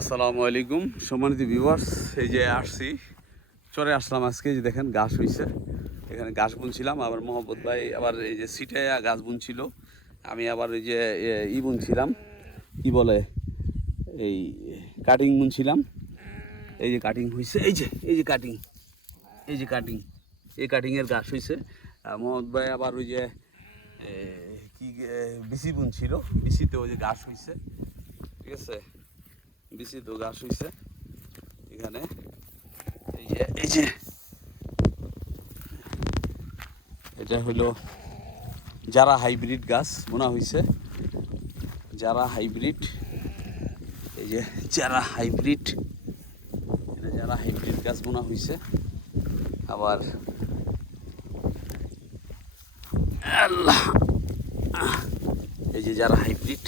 আসসালামু আলাইকুম সম্মানিত ভিউয়ার্স, এই যে আসছি চরে আসলাম আজকে। যে দেখেন গাছ হইছে, এখানে গাছ বুনছিলাম। আবার মোহাম্মদ ভাই আবার এই যে সিটায়া গাছ বুনছিল, আমি আবার এই যে বুনছিলাম, কি বলে এই কাটিং বুনছিলাম। এই যে কাটিং হয়েছে, এই যে কাটিং, এই কাটিংয়ের গাছ হয়েছে। মোহাম্মদ ভাই আবার ওই যে কি বিসি বুনছিল, বিসিতে ওই যে গাছ হয়েছে, ঠিক আছে, বিসি তো গাছ হয়েছে এখানে। এই যে এটা হলো যারা হাইব্রিড গাছ বোনা হয়েছে, যারা হাইব্রিড, এই যে যারা হাইব্রিড, এটা যারা হাইব্রিড গাছ বোনা হয়েছে। আবার আল্লাহ, এই যে যারা হাইব্রিড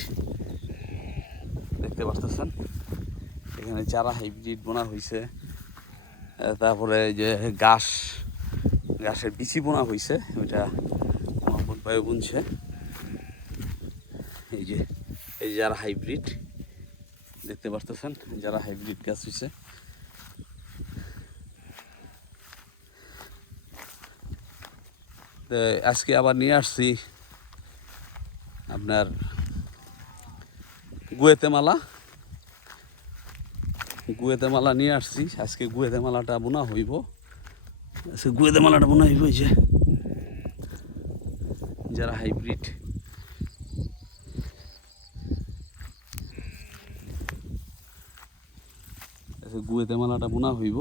দেখতে পারতেছেন, এখানে যারা হাইব্রিড বোনা হয়েছে। তারপরে এই যে গাছের বিচি বোনা হয়েছে, ওইটা মোহাম্মদ ভাই বুনছে। এই যে যারা হাইব্রিড দেখতে পারতেছেন, যারা হাইব্রিড গাছ হয়েছে। তো আজকে আবার নিয়ে আসছি আপনার গুয়েতেমালা নিয়ে আসছি আজকে। গুয়েতেমালাটা বোনা হইব আজকে, গুয়েতেমালাটা বোনা হইব। এই যে যারা হাইব্রিড, গুয়েতেমালাটা বোনা হইব।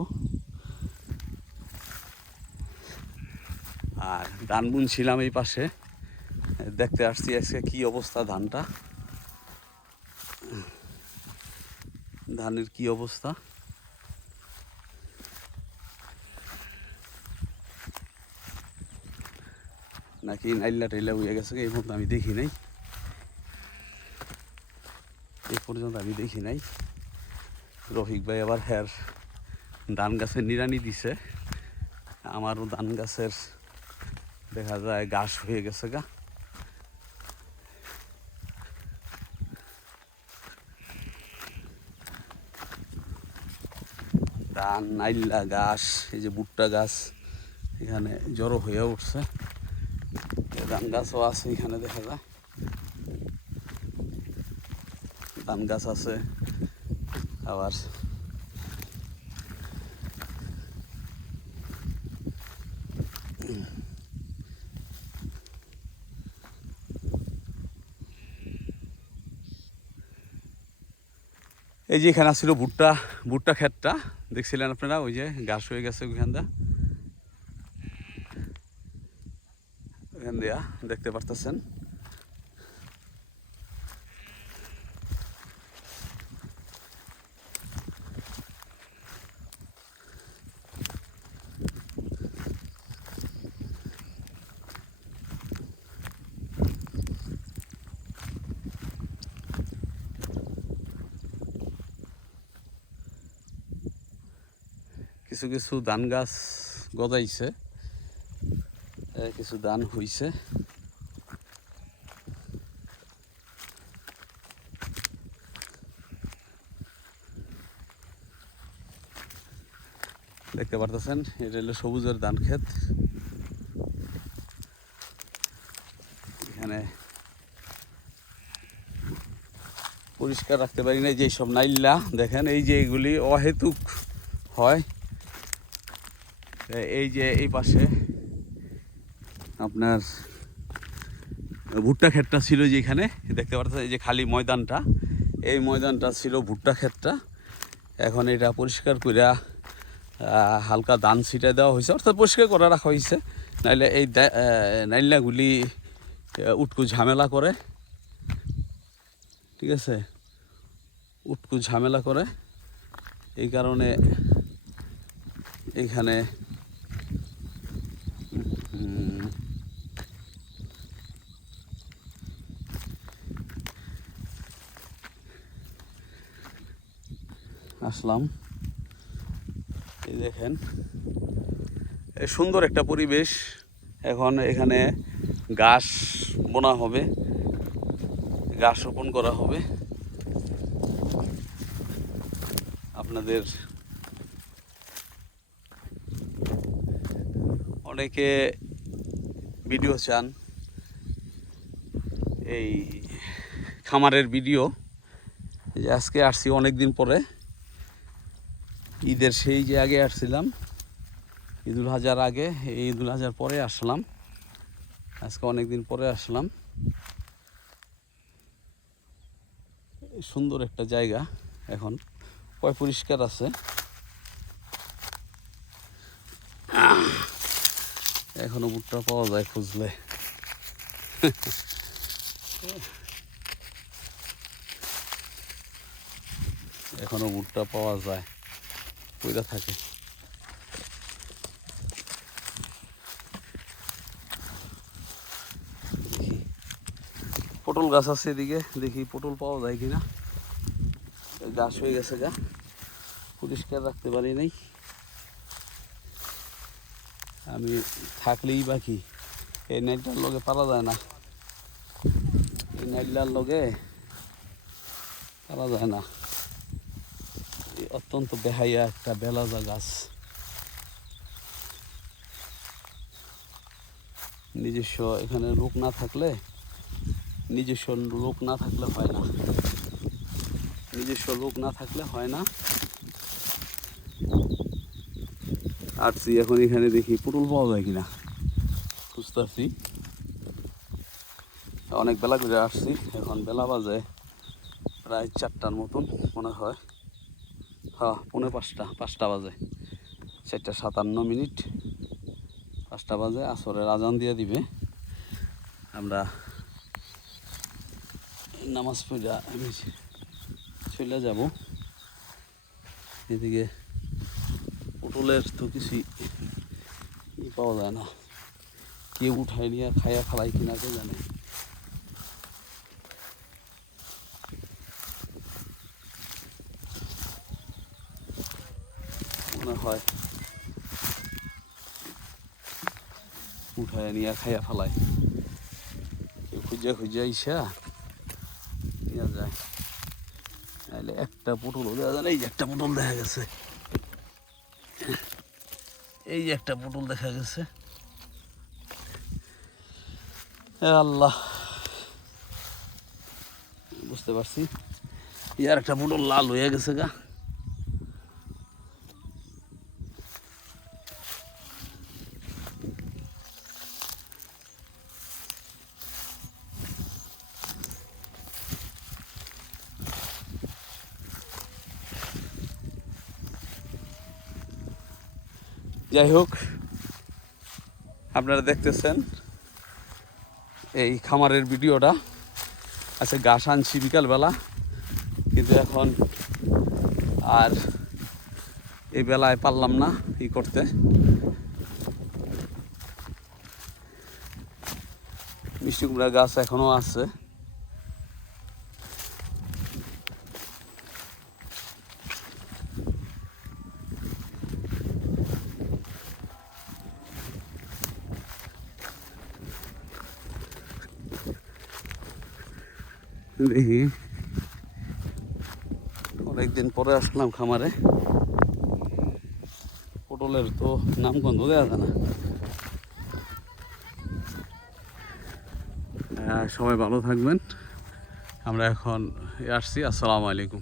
আর ধান বুনছিলাম এই পাশে, দেখতে আসছি আজকে কি অবস্থা ধানের কি অবস্থা। নাকি নাইল্লা টাইল্লা হয়ে গেছে এই পর্যন্ত আমি দেখি নাই, রফিক ভাই আবার ধান গাছের নিড়ানি দিছে, আমারও ধান গাছের দেখা যায় ঘাস হয়ে গেছে গা। ধান, নাইল্লা গাছ, এই যে ভুট্টা গাছ এখানে জড়ো হয়ে উঠছে। ধান গাছও আছে এখানে, দেখা যায় ধান গাছ আছে। আবার এই যে এখানে ছিল ভুট্টা ক্ষেতটা দেখছিলেন আপনারা, ওই যে ঘাস হয়ে গেছে ওইখান দিয়া দেখতে পারতেছেন। কিছু কিছু ধান গাছ গজাইছে, কিছু ধান হইছে। দেখতে পারতেছেন, এটা হলো সবুজের ধান ক্ষেত। এখানে পরিষ্কার রাখতে পারি না, যে সব নাইল্লা দেখেন, এই যে এগুলি অহেতুক হয়। এই যে এই পাশে আপনার ভুট্টা ক্ষেতটা ছিল, যে এখানে দেখতে পাচ্ছেন, এই যে খালি ময়দানটা, এই ময়দানটা ছিল ভুট্টা ক্ষেতটা। এখন এটা পরিষ্কার করে হালকা ধান ছিটা দেওয়া হয়েছে, অর্থাৎ পরিষ্কার করে রাখা হয়েছে। নাইলে এই নাইল্লাগুলি উটকু ঝামেলা করে, ঠিক আছে, উটকু ঝামেলা করে। এই কারণে এইখানে আসলাম। এই দেখেন, এই সুন্দর একটা পরিবেশ। এখন এখানে ঘাস বোনা হবে, ঘাস রোপণ করা হবে। আপনাদের অনেকে ভিডিও চান, এই খামারের ভিডিও। যে আজকে আসছি অনেক দিন পরে, ঈদের সেই যে আগে আসছিলাম, ঈদুল আজহার আগে, এই ঈদুল আজহার পরে আসলাম, আজকে অনেক দিন পরে আসলাম। সুন্দর একটা জায়গা, এখন পয় পরিষ্কার আছে, এখনো ভুট্টা পাওয়া যায় খুঁজলে। এখনো ভুট্টা পাওয়া যায়, পইরা থাকে। দেখি পটল গাছ আছে এদিকে, দেখি পটল পাওয়া যায় কিনা। গাছ হয়ে গেছে গা, পরিষ্কার রাখতে পারি নাই আমি, থাকলেই বাকি। এই নাইটটার লগে পারা যায় না, এই নাইটটার লগে পারা যায় না। অত্যন্ত বেহাইয়া একটা বেলাজা গাছ। নিজস্ব এখানে লোক না থাকলে, নিজস্ব লোক না থাকলে হয় না, নিজস্ব লোক না থাকলে হয় না। আসছি এখন এখানে, দেখি পটল পাওয়া যায় কিনা, খুঁজতেছি। অনেক বেলা করে আসছি, এখন বেলা বাজে প্রায় 4টার মতন মনে হয়, হ্যাঁ 5:45 বাজে, 4:57, 5টা বাজে। আসরের আজান দিয়ে দিবে, আমরা নামাজ পড়া আমি চলে যাব। এদিকে পটলের তো কিছুই পাওয়া যায় না, কেউ উঠাই নিয়ে খাইয়া ফেলাই কিনা কে জানে। মনে হয় উঠাই নিয়ে খাইয়া ফেলাই, কেউ খুঁজে খুঁজে ইসা নিয়ে যায়। নাহলে একটা পটল দেওয়া যায় না। এই যে একটা পটল দেখা গেছে, এই যে একটা পটল দেখা গেছে। আল্লাহ, বুঝতে পারছি ইয়ার একটা পটল লাল হয়ে গেছে গা। যাই হোক, আপনারা দেখতেছেন এই খামারের ভিডিওটা। আচ্ছা, ঘাস আনছি বিকালবেলা, কিন্তু এখন আর এই বেলায় পারলাম না ই করতে। মিষ্টি কুমড়ার গাছ এখনো আছে। দেখি, অনেকদিন পরে আসলাম খামারে, পটলের তো নাম গন্ধ দেওয়া যায় না। সবাই ভালো থাকবেন, আমরা এখন আসছি। আসসালামু আলাইকুম।